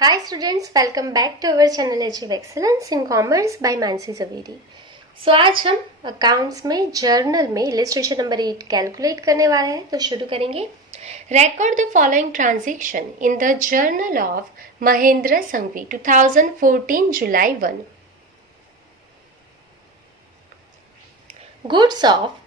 Hi students, welcome back to our channel Achieve Excellence in Commerce by Mansi Zaveri. आज हम accounts में journal में illustration number 8 calculate करने वाले हैं। तो शुरू करेंगे। Record the following transaction in the journal of Mahendra Sanghvi 2014 July 1। Goods of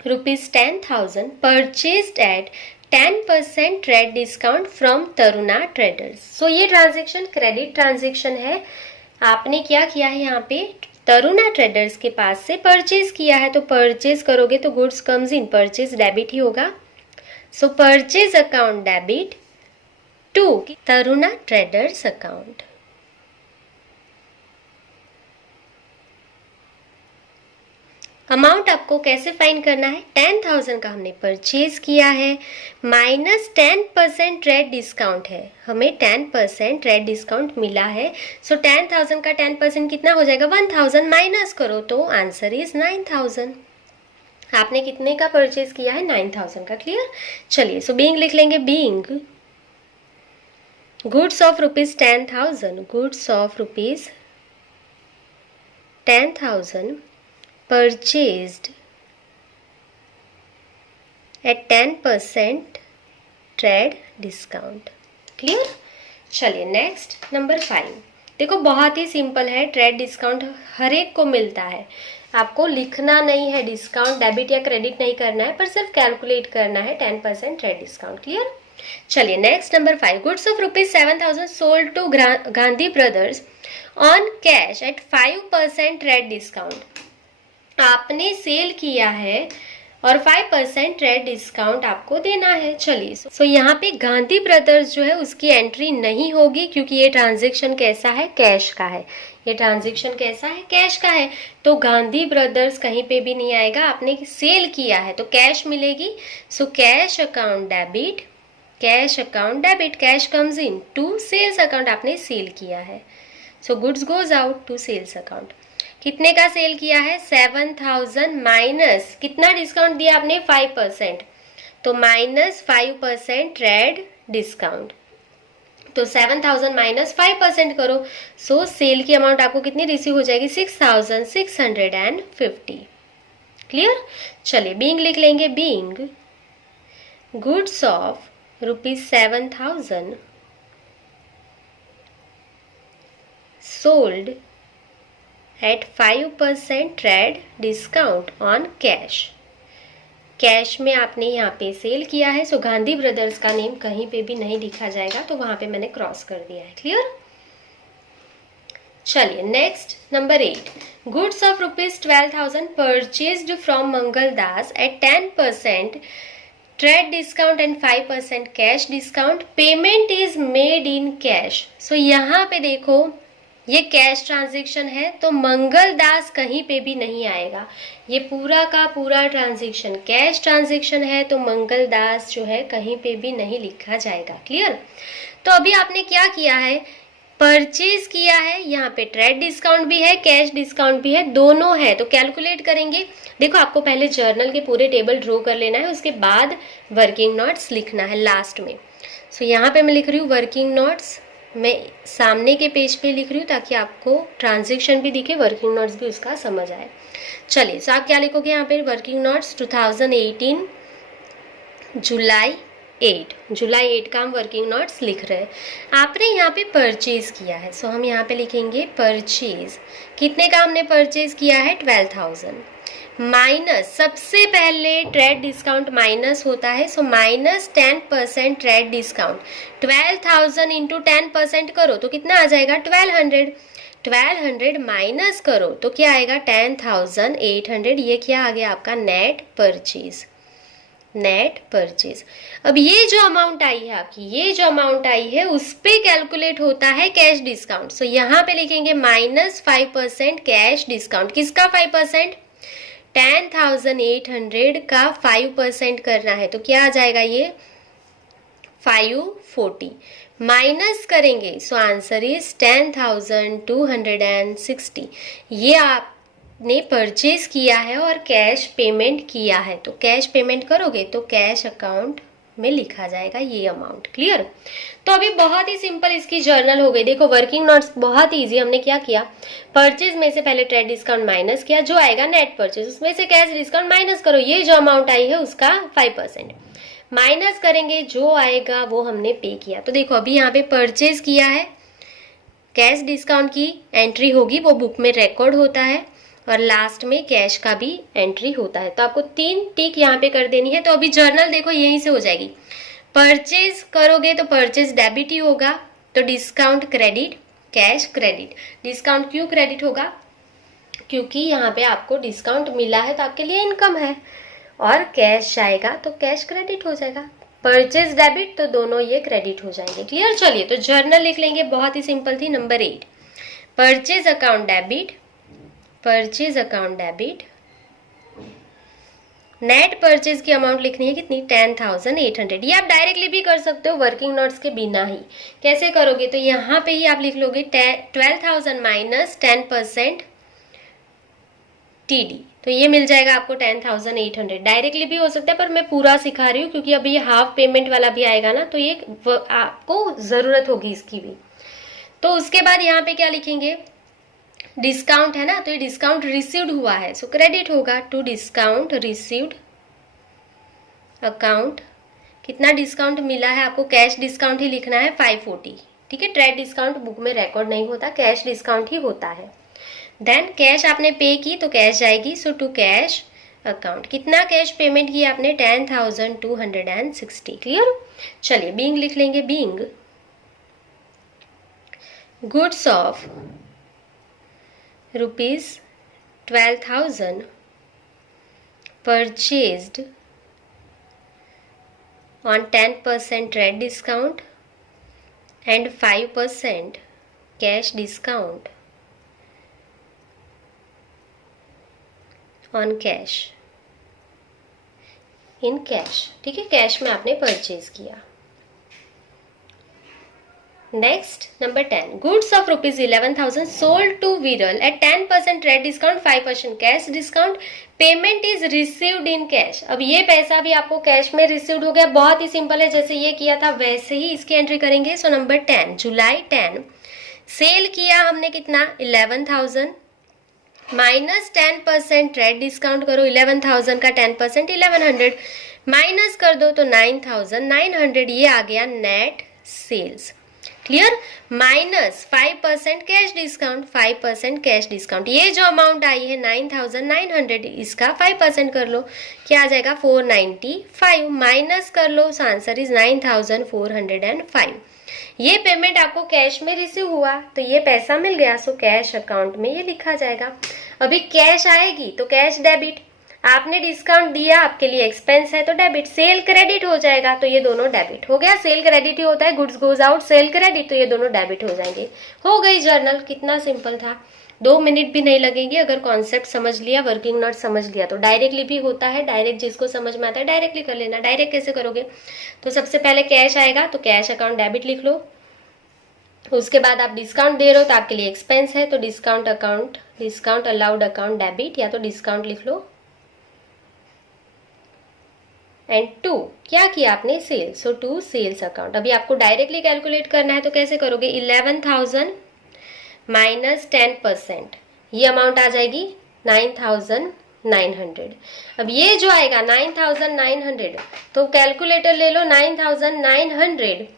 ₹10,000 purchased at 10% trade discount from Taruna traders. So ये ट्रांजेक्शन क्रेडिट ट्रांजेक्शन है। आपने क्या किया है, यहाँ पे तरुणा ट्रेडर्स के पास से परचेज किया है। तो परचेज करोगे तो goods comes in, purchase debit ही होगा। So purchase account debit to Taruna traders account. Amount आपको कैसे फाइंड करना है, 10,000 का हमने परचेज किया है माइनस 10% ट्रेड डिस्काउंट है, हमें 10% ट्रेड डिस्काउंट मिला है। सो 10,000 का 10% कितना हो जाएगा, 1,000 माइनस करो तो आंसर इज 9,000। आपने कितने का परचेज किया है, 9,000 का। क्लियर। चलिए सो बीइंग लिख लेंगे। Being goods of ₹10,000, goods of ₹10,000 purchased at 10% trade discount. Clear. चलिए नेक्स्ट नंबर 5। देखो बहुत ही सिंपल है, ट्रेड डिस्काउंट हर एक को मिलता है। आपको लिखना नहीं है, डिस्काउंट डेबिट या क्रेडिट नहीं करना है, पर सिर्फ कैलकुलेट करना है 10% ट्रेड डिस्काउंट। क्लियर। चलिए next number 5। Goods of ₹7,000 sold to Gandhi brothers on cash at 5% trade discount. आपने सेल किया है और 5% ट्रेड डिस्काउंट आपको देना है। चलिए सो यहाँ पे गांधी ब्रदर्स जो है उसकी एंट्री नहीं होगी, क्योंकि ये ट्रांजेक्शन कैसा है, कैश का है। ये ट्रांजेक्शन कैसा है, कैश का है। तो गांधी ब्रदर्स कहीं पे भी नहीं आएगा। आपने सेल किया है तो कैश मिलेगी। So cash account debit, cash account debit, cash comes in to sales account. आपने सेल किया है, so goods goes out to sales account. कितने का सेल किया है, 7,000 माइनस कितना डिस्काउंट दिया आपने, 5%। तो माइनस 5% ट्रेड डिस्काउंट। तो 7,000 माइनस 5% करो। सो सेल की अमाउंट आपको कितनी रिसीव हो जाएगी, 6,650। क्लियर। चलिए बीइंग लिख लेंगे। Being goods of ₹7,000 sold at 5% trade discount on cash. Cash में आपने यहाँ पे सेल किया है। सो गांधी ब्रदर्स का नेम कहीं पे भी नहीं लिखा जाएगा, तो वहां पे मैंने क्रॉस कर दिया है। क्लियर। चलिए next number 8। Goods of ₹12,000 purchased from Mangal Das at 10% trade discount and 5% cash discount. Payment is made in cash. So यहाँ पे देखो ये कैश ट्रांजेक्शन है, तो मंगल दास कहीं पे भी नहीं आएगा। ये पूरा का पूरा ट्रांजेक्शन कैश ट्रांजेक्शन है, तो मंगल दास जो है कहीं पे भी नहीं लिखा जाएगा। क्लियर। तो अभी आपने क्या किया है, परचेज किया है, यहाँ पे ट्रेड डिस्काउंट भी है, कैश डिस्काउंट भी है, दोनों है। तो कैलकुलेट करेंगे। देखो आपको पहले जर्नल के पूरे टेबल ड्रॉ कर लेना है, उसके बाद वर्किंग नोट्स लिखना है लास्ट में। सो यहाँ पे मैं लिख रही हूँ वर्किंग नोट्स। मैं सामने के पेज पे लिख रही हूँ ताकि आपको ट्रांजेक्शन भी दिखे, वर्किंग नोट्स भी उसका समझ आए। चलिए सो आप क्या लिखोगे यहाँ पे, वर्किंग नोट्स 2018 जुलाई 8 का हम वर्किंग नोट्स लिख रहे हैं। आपने यहाँ पे परचेज किया है, सो हम यहाँ पे लिखेंगे परचेज। कितने का हमने परचेज किया है, 12,000 माइनस, सबसे पहले ट्रेड डिस्काउंट माइनस होता है। So minus 10% trade discount. 12,000 into 10% करो तो कितना आ जाएगा, 1200। 1200 माइनस करो तो क्या आएगा, 10,800। ये क्या आ गया आपका, नेट परचेज। Net purchase. अब ये जो अमाउंट आई है आपकी, ये जो अमाउंट आई है उस पे कैलकुलेट होता है कैश डिस्काउंट। सो यहाँ पे लिखेंगे माइनस 5% कैश डिस्काउंट। किसका 5%, 10,800 का 5% करना है, तो क्या आ जाएगा, ये 540 माइनस करेंगे। सो आंसर इज 10,260। ये आपने परचेज किया है और कैश पेमेंट किया है, तो कैश पेमेंट करोगे तो कैश अकाउंट में लिखा जाएगा ये अमाउंट। क्लियर? तो अभी बहुत ही सिंपल इसकी जर्नल हो गई। देखो वर्किंग नोट्स बहुत इजी। हमने क्या किया, परचेज में से पहले ट्रेड डिस्काउंट माइनस किया, जो आएगा नेट परचेज, उसमें से कैश डिस्काउंट माइनस करो, ये जो अमाउंट आई है उसका 5% माइनस करेंगे, जो आएगा वो हमने पे किया। तो देखो अभी यहाँ पे परचेज किया है, कैश डिस्काउंट की एंट्री होगी, वो बुक में रिकॉर्ड होता है, और लास्ट में कैश का भी एंट्री होता है। तो आपको 3 टिक यहाँ पे कर देनी है। तो अभी जर्नल देखो यहीं से हो जाएगी। परचेज करोगे तो परचेज डेबिट ही होगा, तो discount credit, cash credit. Discount क्यों क्रेडिट होगा? क्योंकि यहाँ पे आपको डिस्काउंट मिला है तो आपके लिए इनकम है, और कैश जाएगा तो कैश क्रेडिट हो जाएगा। परचेज डेबिट तो दोनों ये क्रेडिट हो जाएंगे। क्लियर? चलिए तो जर्नल लिख लेंगे, बहुत ही सिंपल थी। Number 8, purchase account debit, purchase account debit, net purchase की अमाउंट लिखनी है कितनी, 10,800। ये आप डायरेक्टली भी कर सकते हो वर्किंग नोट्स के बिना ही। कैसे करोगे? तो यहाँ पे ही आप लिख लोगे 12,000 माइनस 10% टीडी, तो ये मिल जाएगा आपको 10,800। डायरेक्टली भी हो सकता है, पर मैं पूरा सिखा रही हूँ क्योंकि अभी ये हाफ पेमेंट वाला भी आएगा ना, तो ये आपको जरूरत होगी इसकी भी। तो उसके बाद यहाँ पे क्या लिखेंगे, डिस्काउंट है ना, तो ये डिस्काउंट रिसीव्ड हुआ है, सो क्रेडिट होगा टू डिस्काउंट रिसीव्ड अकाउंट। कितना डिस्काउंट मिला है आपको, कैश डिस्काउंट ही लिखना है 540। ठीक है, ट्रेड डिस्काउंट बुक में रिकॉर्ड नहीं होता, कैश डिस्काउंट ही होता है। देन कैश आपने पे की तो कैश जाएगी, सो टू कैश अकाउंट। कितना कैश पेमेंट किया आपने, 10,260। क्लियर? चलिए बीइंग लिख लेंगे। Being goods of ₹12,000 purchased on 10% trade discount and 5% cash discount on cash, in cash। ठीक है, कैश में आपने परचेज किया। Next number 10, goods of ₹11,000 sold to Viral at 10% trade discount, 5% cash discount, payment is received in cash. अब ये पैसा भी आपको कैश में रिसीव्ड हो गया। बहुत ही सिंपल है, जैसे ये किया था वैसे ही इसकी एंट्री करेंगे। सो नंबर 10, जुलाई 10 सेल किया हमने कितना, 11,000 माइनस 10% ट्रेड डिस्काउंट करो, 11,000 का 10% 1100 माइनस कर दो तो 9,900, ये आ गया net sales. Clear? Minus 5% cash discount, 5% cash discount, ये जो अमाउंट आई है 9,900, इसका 5% कर लो, क्या आ जाएगा 495, माइनस कर लो, आंसर इज 9,405। ये पेमेंट आपको कैश में रिसीव हुआ तो ये पैसा मिल गया, सो कैश अकाउंट में ये लिखा जाएगा। अभी कैश आएगी तो कैश डेबिट, आपने डिस्काउंट दिया, आपके लिए एक्सपेंस है तो डेबिट, सेल क्रेडिट हो जाएगा तो ये दोनों डेबिट हो गया। सेल क्रेडिट ही होता है, goods goes out cell credit, तो ये दोनों डेबिट हो जाएंगे। हो गई जर्नल। कितना सिंपल था, 2 मिनट भी नहीं लगेंगे अगर कॉन्सेप्ट समझ लिया, वर्किंग नोट समझ लिया तो। डायरेक्टली भी होता है, डायरेक्ट जिसको समझ में आता है डायरेक्टली कर लेना। डायरेक्ट कैसे करोगे, तो सबसे पहले कैश आएगा तो कैश अकाउंट डेबिट लिख लो, उसके बाद आप डिस्काउंट दे रहे हो तो आपके लिए एक्सपेंस है तो discount account, discount allowed account debit, या तो डिस्काउंट लिख लो। एंड 2 क्या किया आपने, sale, so to sales account. अभी आपको डायरेक्टली कैलकुलेट करना है तो कैसे करोगे, 11,000 माइनस 10%, ये अमाउंट आ जाएगी 9,900। अब ये जो आएगा 9,900, तो कैलकुलेटर ले लो, 9,900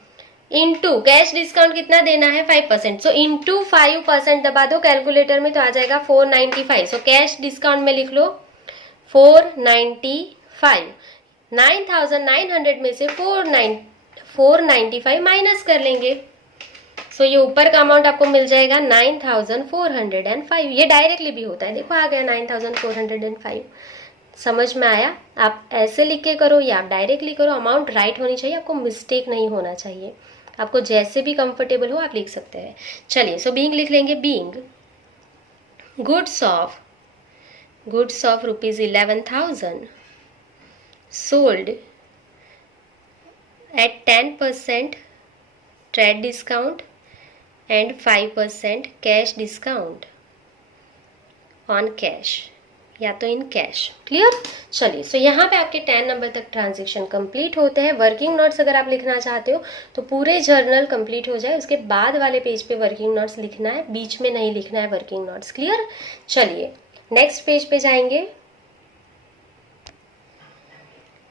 इंटू कैश डिस्काउंट कितना देना है 5%, सो इंटू 5% दबा दो कैलकुलेटर में तो आ जाएगा 495। सो कैश डिस्काउंट में लिख लो 495, 9,900 में से 495 माइनस कर लेंगे, सो ये ऊपर का अमाउंट आपको मिल जाएगा 9,405। ये डायरेक्टली भी होता है, देखो आ गया 9,405। समझ में आया? आप ऐसे लिख के करो या आप डायरेक्टली करो, अमाउंट राइट होनी चाहिए, आपको मिस्टेक नहीं होना चाहिए। आपको जैसे भी कंफर्टेबल हो आप लिख सकते हैं। चलिए, सो बीइंग लिख लेंगे। Being goods of ₹11,000 sold at 10% trade discount and 5% cash discount on cash, या तो इन कैश। क्लियर? चलिए, सो यहाँ पे आपके 10 नंबर तक ट्रांजेक्शन कंप्लीट होते हैं। वर्किंग नोट्स अगर आप लिखना चाहते हो तो पूरे जर्नल कंप्लीट हो जाए, उसके बाद वाले पेज पे वर्किंग नोट्स लिखना है, बीच में नहीं लिखना है वर्किंग नोट्स। क्लियर? चलिए नेक्स्ट पेज पे जाएंगे।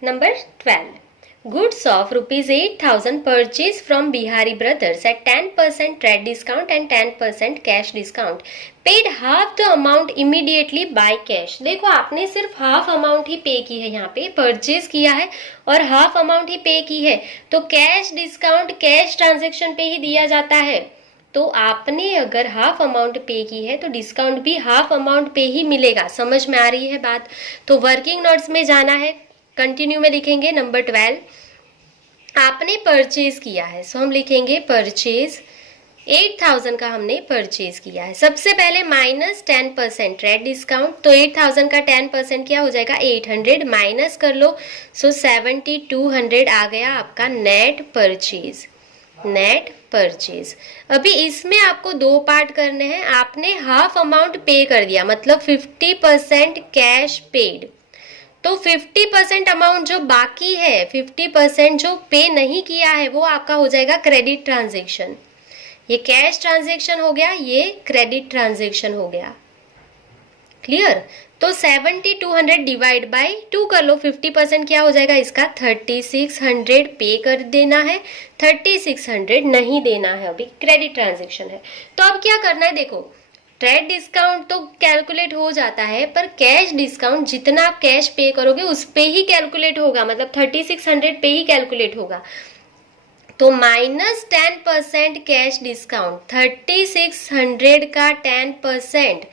Number 12, goods of rupees 8,000 purchased from Bihari Brothers at 10% trade discount and 10% cash discount. Paid half the amount immediately by cash. देखो आपने सिर्फ हाफ अमाउंट ही पे की है, यहाँ पे परचेज किया है और हाफ अमाउंट ही पे की है, तो कैश डिस्काउंट कैश ट्रांजेक्शन पे ही दिया जाता है। तो आपने अगर हाफ अमाउंट पे की है तो डिस्काउंट भी हाफ अमाउंट पे ही मिलेगा। समझ में आ रही है बात? तो वर्किंग नोट्स में जाना है, कंटिन्यू में लिखेंगे। नंबर 12, आपने परचेज किया है, सो हम लिखेंगे परचेज 8,000 का हमने परचेज किया है। सबसे पहले माइनस 10% ट्रेड डिस्काउंट, तो 8,000 का 10% क्या हो जाएगा 800, माइनस कर लो, सो 7,200 आ गया आपका नेट परचेज। Net purchase. अभी इसमें आपको दो पार्ट करने हैं। आपने हाफ अमाउंट पे कर दिया, मतलब 50% कैश पेड, तो 50% अमाउंट जो बाकी है, 50% जो पे नहीं किया है, वो आपका हो जाएगा क्रेडिट ट्रांजेक्शन। ये कैश ट्रांजेक्शन हो गया, ये क्रेडिट ट्रांजेक्शन हो गया। क्लियर? तो 7,200 डिवाइड बाय 2 कर लो, 50% क्या हो जाएगा इसका 3,600 पे कर देना है, 3,600 नहीं देना है, अभी क्रेडिट ट्रांजेक्शन है। तो अब क्या करना है, देखो ट्रेड डिस्काउंट तो कैलकुलेट हो जाता है, पर कैश डिस्काउंट जितना आप कैश पे करोगे उस पे ही कैलकुलेट होगा, मतलब 3,600 पे ही कैलकुलेट होगा। तो माइनस 10% कैश डिस्काउंट, 3,600 का 10%,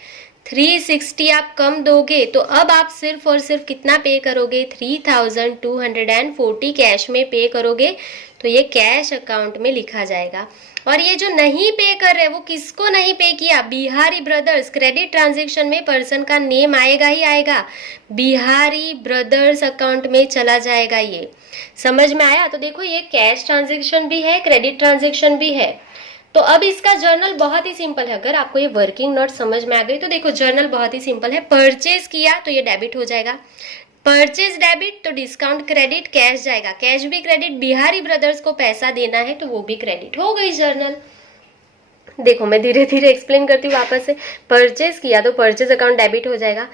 360 आप कम दोगे, तो अब आप सिर्फ और सिर्फ कितना पे करोगे 3,240 कैश में पे करोगे, तो ये कैश अकाउंट में लिखा जाएगा। और ये जो नहीं पे कर रहे, वो किसको नहीं पे किया, बिहारी ब्रदर्स। क्रेडिट ट्रांजेक्शन में पर्सन का नेम आएगा ही आएगा, बिहारी ब्रदर्स अकाउंट में चला जाएगा। ये समझ में आया? तो देखो ये कैश ट्रांजेक्शन भी है, क्रेडिट ट्रांजेक्शन भी है। तो अब इसका जर्नल बहुत ही सिंपल है। अगर आपको ये वर्किंग नोट समझ में आ गई तो देखो जर्नल बहुत ही सिंपल है। परचेज किया तो ये डेबिट हो जाएगा, परचेज डेबिट तो डिस्काउंट क्रेडिट, कैश जाएगा, कैश भी क्रेडिट, बिहारी ब्रदर्स को पैसा देना है तो वो भी क्रेडिट, हो गई जर्नल। देखो मैं धीरे धीरे एक्सप्लेन करती हूँ वापस से। परचेज किया तो परचेज अकाउंट डेबिट हो जाएगा।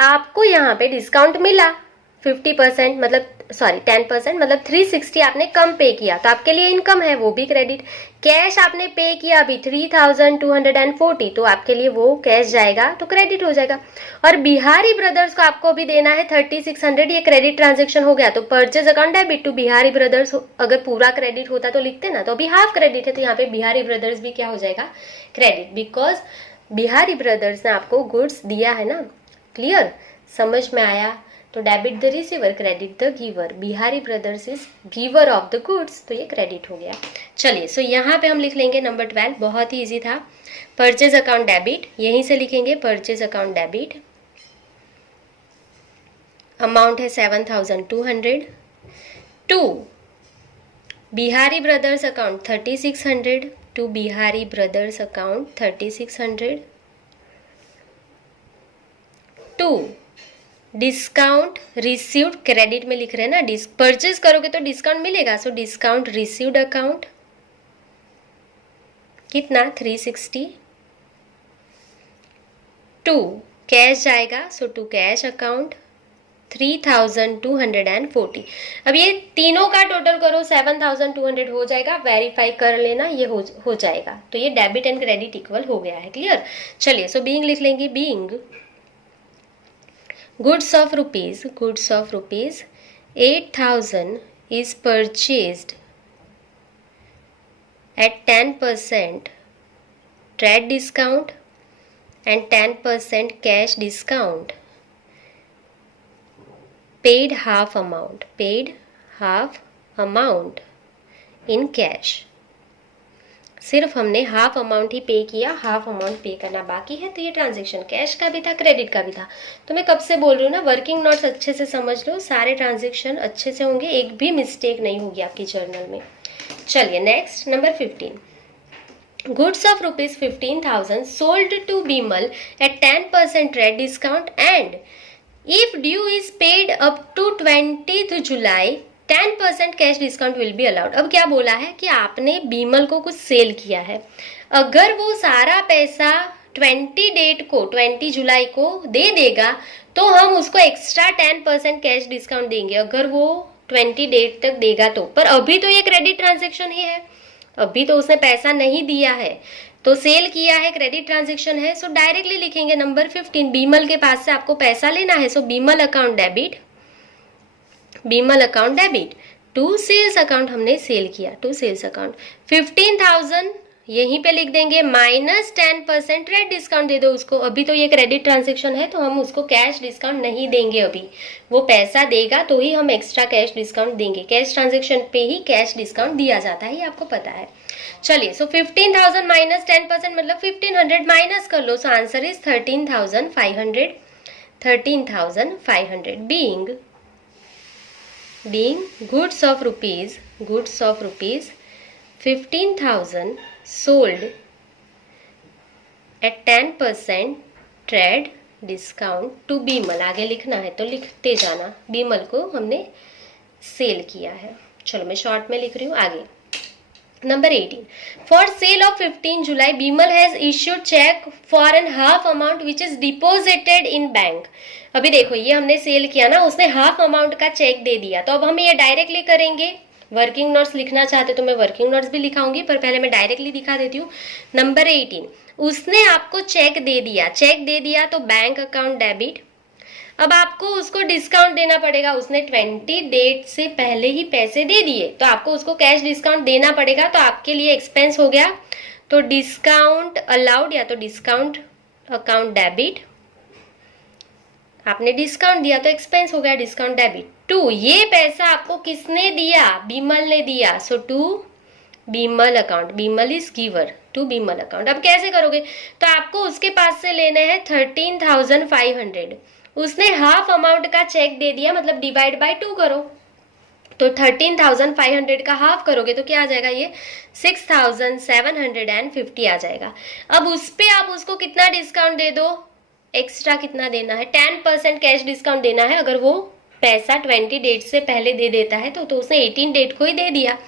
आपको यहाँ पे डिस्काउंट मिला 50%, मतलब सॉरी 10%, मतलब 360 आपने कम पे किया तो आपके लिए इनकम है, वो भी क्रेडिट। कैश आपने पे किया अभी 3,240, तो आपके लिए वो कैश जाएगा तो क्रेडिट हो जाएगा। और बिहारी ब्रदर्स को आपको भी देना है 3,600, ये क्रेडिट ट्रांजेक्शन हो गया, तो purchase account debit to Bihari brothers. अगर पूरा क्रेडिट होता तो लिखते ना, तो अभी हाफ क्रेडिट है, तो यहाँ पे बिहारी ब्रदर्स भी क्या हो जाएगा क्रेडिट, बिकॉज बिहारी ब्रदर्स ने आपको गुड्स दिया है ना। क्लियर? समझ में आया? तो debit the receiver, credit the giver, Bihari brothers is giver of the goods, तो ये क्रेडिट हो गया। चलिए, सो यहाँ पे हम लिख लेंगे नंबर 12, बहुत ही इजी था। परचेज अकाउंट डेबिट, यहीं से लिखेंगे परचेज अकाउंट डेबिट, अमाउंट है 7,200 to Bihari brothers account 3,600, to Bihari brothers account 3,600 to discount received, credit में लिख रहे हैं ना, परचेज करोगे तो डिस्काउंट मिलेगा, सो डिस्काउंट रिसीव्ड अकाउंट कितना 360, टू कैश जाएगा, सो टू कैश अकाउंट 3,240। अब ये तीनों का टोटल करो 7,200 हो जाएगा, वेरीफाई कर लेना, ये हो जाएगा। तो ये डेबिट एंड क्रेडिट इक्वल हो गया है। क्लियर? चलिए, सो बीइंग लिख लेंगे, being goods of rupees 8,000 is purchased at 10% trade discount and 10% cash discount, paid half amount in cash। सिर्फ हमने हाफ अमाउंट ही पे किया, हाफ अमाउंट पे करना बाकी है, तो ये ट्रांजेक्शन कैश का भी था, क्रेडिट का भी था। तो मैं कब से बोल रही हूँ ना, वर्किंग नोट्स अच्छे से समझ लो, सारे ट्रांजेक्शन अच्छे से होंगे, एक भी मिस्टेक नहीं होगी आपकी जर्नल में। चलिए next, number 15, Goods of rupees 15,000 sold to Bimal at 10% trade discount, and if due is paid up to 20th July 10% cash discount will be allowed. अब क्या बोला है कि आपने बीमल को कुछ सेल किया है, अगर वो सारा पैसा 20 जुलाई को दे देगा तो हम उसको एक्स्ट्रा 10% कैश डिस्काउंट देंगे, अगर वो 20 डेट तक देगा तो। पर अभी तो ये क्रेडिट ट्रांजेक्शन ही है, अभी तो उसने पैसा नहीं दिया है, तो सेल किया है, क्रेडिट ट्रांजेक्शन है, सो डायरेक्टली लिखेंगे नंबर 15, बीमल के पास से आपको पैसा लेना है, so Bimal account debit to sales account, हमने सेल किया टू सेल्स अकाउंट। 15,000 यहीं पे लिख देंगे, माइनस 10% ट्रेड डिस्काउंट दे दो उसको। अभी तो ये क्रेडिट ट्रांजेक्शन है तो हम उसको कैश डिस्काउंट नहीं देंगे, अभी वो पैसा देगा तो ही हम एक्स्ट्रा कैश डिस्काउंट देंगे। कैश ट्रांजेक्शन पे ही कैश डिस्काउंट दिया जाता है, ये आपको पता है। चलिए, सो 15,000 माइनस 10% मतलब 1500 माइनस कर लो, so answer is 13,500 being goods of rupees 15,000 sold at 10% trade discount to Bimal. आगे लिखना है तो लिखते जाना, बीमल को हमने सेल किया है। चलो मैं शॉर्ट में लिख रही हूँ आगे। Number 18, for sale of 15 July Bimal has issued cheque for an half amount which is deposited in bank. अभी देखो ये हमने सेल किया ना, उसने हाफ अमाउंट का चेक दे दिया, तो अब हम ये डायरेक्टली करेंगे। वर्किंग नोट्स लिखना चाहते तो मैं वर्किंग नोट्स भी लिखाऊंगी, पर पहले मैं डायरेक्टली दिखा देती हूँ। नंबर 18, उसने आपको चेक दे दिया तो बैंक अकाउंट डेबिट। अब आपको उसको डिस्काउंट देना पड़ेगा, उसने 20 डेट से पहले ही पैसे दे दिए तो आपको उसको कैश डिस्काउंट देना पड़ेगा, तो आपके लिए एक्सपेंस हो गया, तो डिस्काउंट अलाउड या तो डिस्काउंट अकाउंट डेबिट। आपने डिस्काउंट दिया तो एक्सपेंस हो गया, डिस्काउंट डेबिट। 2, ये पैसा आपको किसने दिया, बीमल ने दिया, so to Bimal account, Bimal is giver to Bimal account. अब कैसे करोगे, तो आपको उसके पास से लेने हैं 13,500, उसने हाफ अमाउंट का चेक दे दिया, मतलब डिवाइड बाय 2 करो, तो 13,500 का हाफ करोगे तो क्या आ जाएगा, ये 6,750 आ जाएगा। अब उस पे आप उसको कितना डिस्काउंट दे दो, एक्स्ट्रा कितना देना है, 10% कैश डिस्काउंट देना है। अगर वो पैसा 20 डेट से पहले दे देता है तो उसने 18 डेट को ही दे दिया,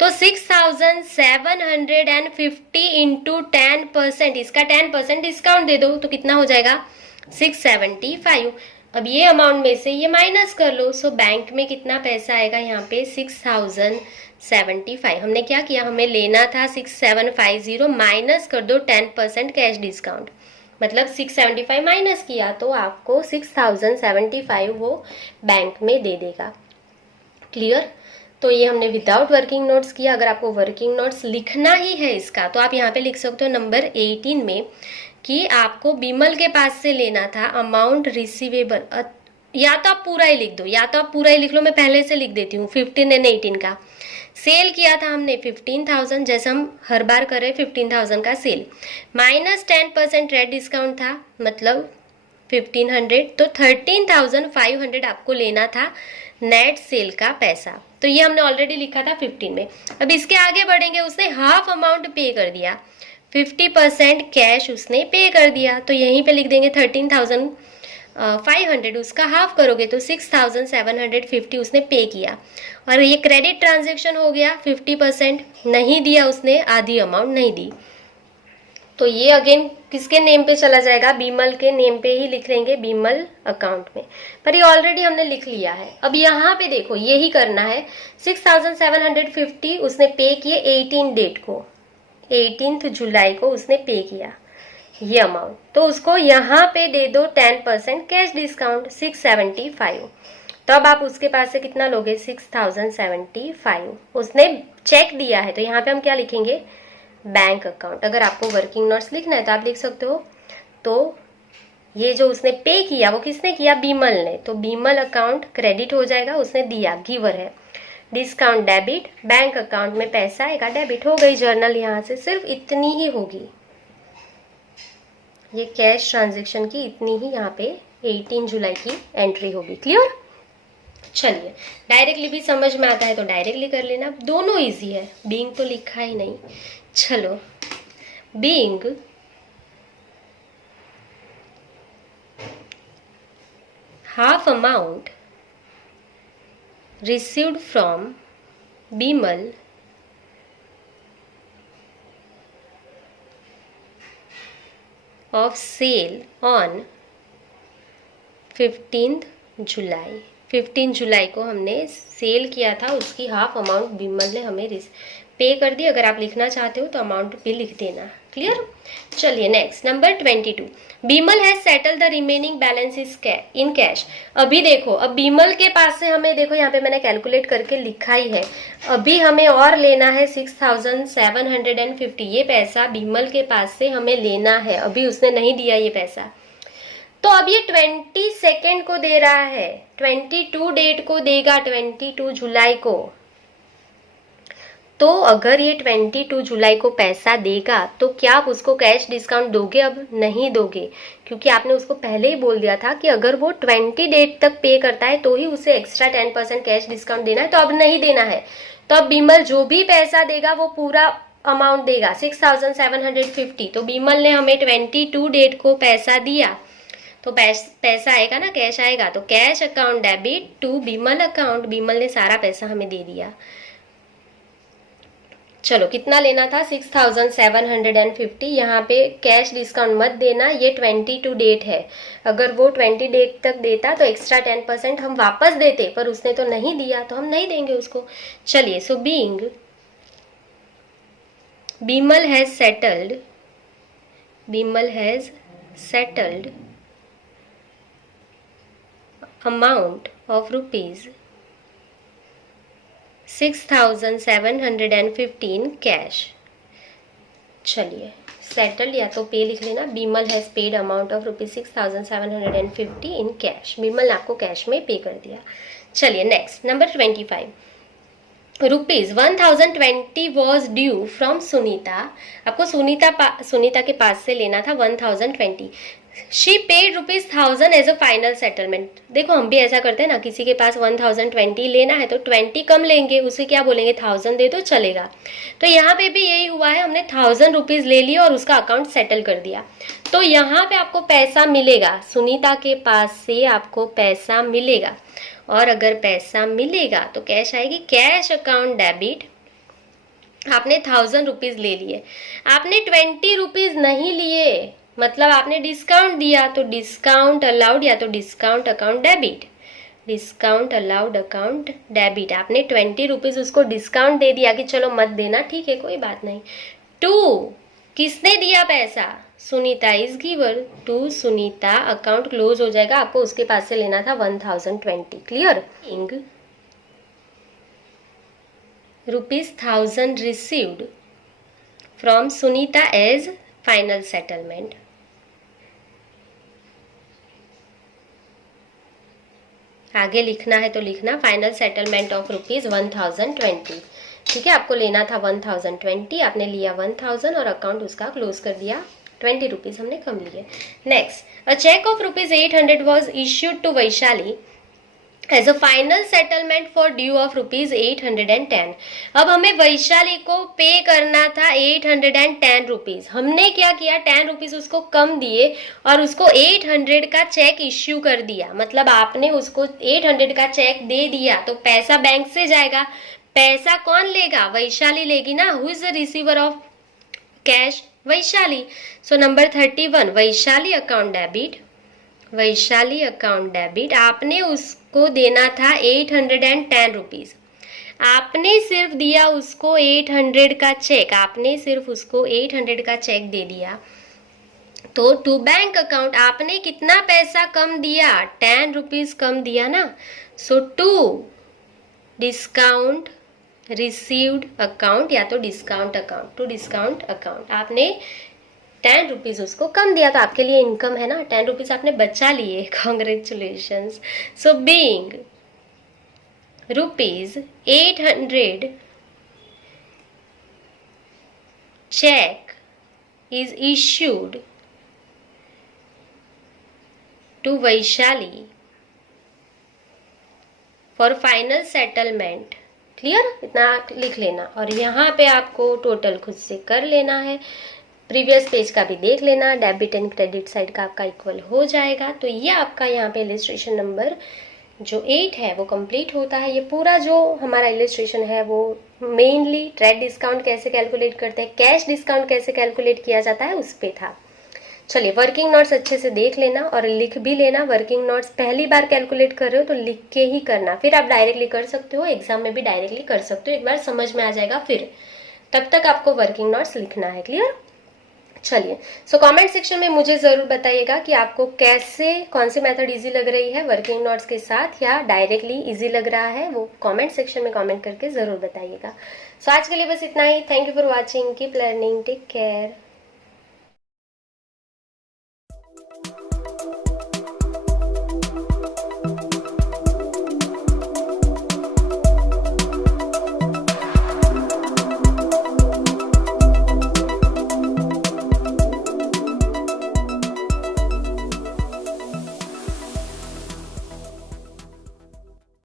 तो 6,750 इंटू 10%, इसका 10% डिस्काउंट दे दो तो कितना हो जाएगा, 675। अब ये अमाउंट में से ये माइनस कर लो, सो बैंक में कितना पैसा आएगा यहाँ पे, 6,075। हमने क्या किया, हमें लेना था 6,750, माइनस कर दो 10% कैश डिस्काउंट, मतलब 675 माइनस किया तो आपको 6,075 वो बैंक में दे देगा। क्लियर। तो ये हमने विदाउट वर्किंग नोट्स किया। अगर आपको वर्किंग नोट्स लिखना ही है इसका तो आप यहाँ पे लिख सकते हो नंबर 18 में कि आपको बीमल के पास से लेना था अमाउंट रिसीवेबल, या तो आप पूरा ही लिख दो या तो आप पूरा ही लिख लो, मैं पहले से लिख देती हूँ 15 एंड 18 का। सेल किया था हमने 15,000, जैसे हम हर बार कर रहे 15,000 का सेल, माइनस 10% ट्रेड डिस्काउंट था मतलब 1500, तो 13,500 आपको लेना था नेट सेल का पैसा। तो ये हमने ऑलरेडी लिखा था 15 में। अब इसके आगे बढ़ेंगे, उसने हाफ अमाउंट पे कर दिया, 50% कैश उसने पे कर दिया, तो यहीं पे लिख देंगे 13,500, उसका हाफ करोगे तो 6,750 उसने पे किया। और ये क्रेडिट ट्रांजेक्शन हो गया, 50% नहीं दिया उसने, आधी अमाउंट नहीं दी, तो ये अगेन किसके नेम पे चला जाएगा, बीमल के नेम पे ही लिख लेंगे, बीमल अकाउंट में। पर ये ऑलरेडी हमने लिख लिया है। अब यहाँ पे देखो यही करना है, 6,750 उसने पे किए 18 डेट को, 18 जुलाई को उसने पे किया ये अमाउंट, तो उसको यहाँ पे दे दो 10% कैश डिस्काउंट 675। तो अब आप उसके पास से कितना लोगे, 6,075। उसने चेक दिया है तो यहाँ पे हम क्या लिखेंगे, बैंक अकाउंट। अगर आपको वर्किंग नोट्स लिखना है तो आप लिख सकते हो। तो ये जो उसने पे किया वो किसने किया, बीमल ने, तो बीमल अकाउंट क्रेडिट हो जाएगा, उसने दिया, गिवर है, डिस्काउंट डेबिट, बैंक अकाउंट में पैसा आएगा, डेबिट हो गई। जर्नल यहाँ से सिर्फ इतनी ही होगी, ये कैश ट्रांजेक्शन की इतनी ही यहाँ पे 18 जुलाई की एंट्री होगी। क्लियर। चलिए, डायरेक्टली भी समझ में आता है तो डायरेक्टली कर लेना, दोनों इजी है, बीइंग तो लिखा ही नहीं। चलो being half amount received from Bimal of sale on 15th जुलाई। 15 जुलाई को हमने सेल किया था, उसकी हाफ अमाउंट बिमल ने हमें पे कर दी। अगर आप लिखना चाहते हो तो अमाउंट भी लिख देना। क्लियर? चलिए next, number 22, Bimal has settle the remaining balance in cash. अभी देखो, अब बीमल के पास से हमें, देखो यहाँ पे मैंने कैलकुलेट करके लिखा ही है, अभी हमें और लेना है 6750। ये पैसा बीमल के पास से हमें लेना है, अभी उसने नहीं दिया ये पैसा। तो अब ये 22 को दे रहा है, 22 डेट को देगा, 22 जुलाई को। तो अगर ये 22 जुलाई को पैसा देगा तो क्या आप उसको कैश डिस्काउंट दोगे? अब नहीं दोगे, क्योंकि आपने उसको पहले ही बोल दिया था कि अगर वो 20 डेट तक पे करता है तो ही उसे एक्स्ट्रा 10% कैश डिस्काउंट देना है, तो अब नहीं देना है। तो अब बीमल जो भी पैसा देगा वो पूरा अमाउंट देगा, 6750। तो बीमल ने हमें 22 डेट को पैसा दिया, तो पैसा आएगा ना, कैश आएगा। तो cash account debit to Bimal account, Bimal ने सारा पैसा हमें दे दिया। चलो, कितना लेना था? 6750। यहाँ पे कैश डिस्काउंट मत देना, ये 22 डेट है। अगर वो 20 डेट तक देता तो एक्स्ट्रा 10% हम वापस देते, पर उसने तो नहीं दिया तो हम नहीं देंगे उसको। चलिए, so being Bimal has settled amount of rupees 6715 cash. चलिए, सेटल्ड या तो पे लिख लेना, Bimal has paid amount of rupees 6750 in cash. Bimal ने आपको कैश में पे कर दिया। चलिए next, number 25, rupees 1020 was due from Sunita. आपको सुनीता के पास से लेना था 1020। She paid rupees 1000 as a final settlement. देखो, हम भी ऐसा करते हैं ना, किसी के पास 1020 लेना है तो 20 कम लेंगे, उसे क्या बोलेंगे, 1000 दे दो, चलेगा। तो यहाँ पे भी यही हुआ है, हमने 1000 रुपीज ले लिया और उसका अकाउंट सेटल कर दिया। तो यहाँ पे आपको पैसा मिलेगा, सुनीता के पास से आपको पैसा मिलेगा, और अगर पैसा मिलेगा तो कैश आएगी, कैश अकाउंट डेबिट। आपने 1000 रुपीज ले लिए, आपने 20 रुपीज नहीं लिए, मतलब आपने डिस्काउंट दिया, तो डिस्काउंट अलाउड या तो discount account debit, discount allowed account debit. आपने 20 रुपीज उसको डिस्काउंट दे दिया कि चलो मत देना, ठीक है, कोई बात नहीं। टू, किसने दिया पैसा? Sunita is giver to Sunita, account close हो जाएगा। आपको उसके पास से लेना था 1020। क्लियर? इंग rupees 1000 received from Sunita as final settlement. आगे लिखना है तो लिखना, फाइनल सेटलमेंट ऑफ रुपीज 1020। ठीक है, आपको लेना था 1020, आपने लिया 1000 और अकाउंट उसका क्लोज कर दिया, 20 रुपीज हमने कम लिए। Next, a cheque of rupees 800 was issued to Vaishali as a final settlement for due of rupees 810। अब हमें वैशाली को पे करना था 810 रुपीज। हमने क्या किया, 10 रुपीज उसको कम दिए और उसको 800 का चेक इश्यू कर दिया। मतलब आपने उसको 800 का चेक दे दिया तो पैसा बैंक से जाएगा। पैसा कौन लेगा? वैशाली लेगी ना। Who is the receiver of cash? Vaishali. So number 31, Vaishali account debit, Vaishali account debit. आपने उसको देना था 810 रुपीज, आपने सिर्फ दिया उसको 800 का चेक, आपने सिर्फ उसको 800 का चेक दे दिया। तो टू बैंक अकाउंट आपने कितना पैसा कम दिया? 10 रुपीज कम दिया ना। So to discount received account या तो discount account, to discount account आपने 10 रुपीज उसको कम दिया, तो आपके लिए इनकम है ना, 10 रुपीज आपने बचा लिए। Congratulations. So being rupees 800 check is issued to Vaishali for final settlement। Clear? इतना लिख लेना और यहाँ पे आपको टोटल खुद से कर लेना है। प्रीवियस पेज का भी देख लेना, डेबिट एंड क्रेडिट साइड का आपका इक्वल हो जाएगा। तो ये आपका यहाँ पे इलिस्ट्रेशन नंबर जो 8 है वो कंप्लीट होता है। ये पूरा जो हमारा इलिस्ट्रेशन है वो मेनली ट्रेड डिस्काउंट कैसे कैलकुलेट करते हैं, कैश डिस्काउंट कैसे कैलकुलेट किया जाता है उस पे था। चलिए वर्किंग नोट्स अच्छे से देख लेना और लिख भी लेना। वर्किंग नोट्स पहली बार कैलकुलेट कर रहे हो तो लिख के ही करना, फिर आप डायरेक्टली कर सकते हो, एग्जाम में भी डायरेक्टली कर सकते हो, एक बार समझ में आ जाएगा फिर, तब तक आपको वर्किंग नोट्स लिखना है। क्लियर? चलिए, सो कमेंट सेक्शन में मुझे जरूर बताइएगा कि आपको कैसे, कौन सी मेथड इजी लग रही है, वर्किंग नोट्स के साथ या डायरेक्टली इजी लग रहा है, वो कमेंट सेक्शन में कमेंट करके जरूर बताइएगा। सो आज के लिए बस इतना ही। Thank you for watching, keep learning, take care.